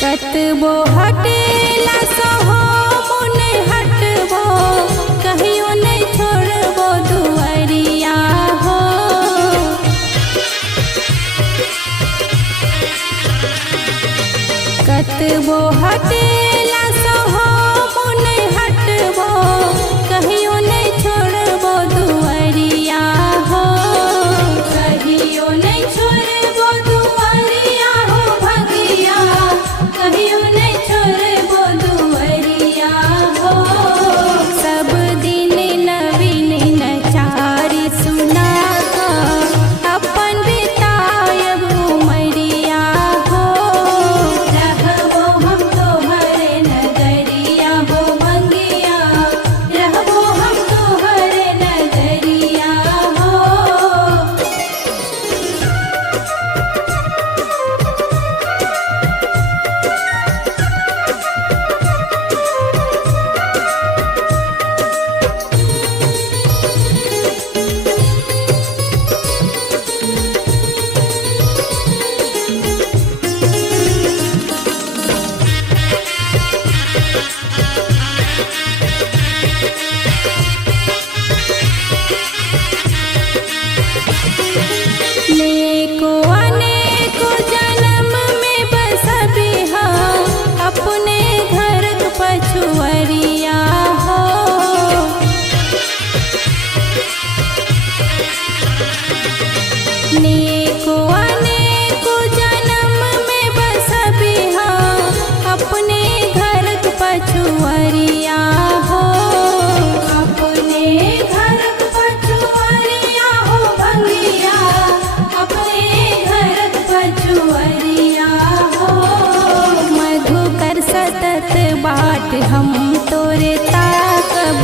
कतबो हटेला सहो मुने हटबो, कहियो नहीं छोड़बो दुआरिया हो। कतबो हटेला सहो मुने हटबो, कहियो नहीं छोड़बो दुआरिया हो। कहियो नहीं छोड़बो दुआरिया हो भगिया, कहियो नहीं छोड़बो दुआरिया हो। सब दिन नवीन नचारी सुना का अपन बितायब उमरिया हो। रहबो हम तोहरे नगरिया हो भगिया, रहबो हम तोहरे नगरिया हो। नेको अनेको जन्म में बसबे हाँ, अपने घर क पछुअरिया हो। नेको अनेको जन्म में बसबे हाँ, अपने घर क पछुअरिया हो। अपने घर क पछुअरिया हो भंगिया, अपने घर क पछुअरिया हो। मधुकर सतत बाट हम तोरे ताकब,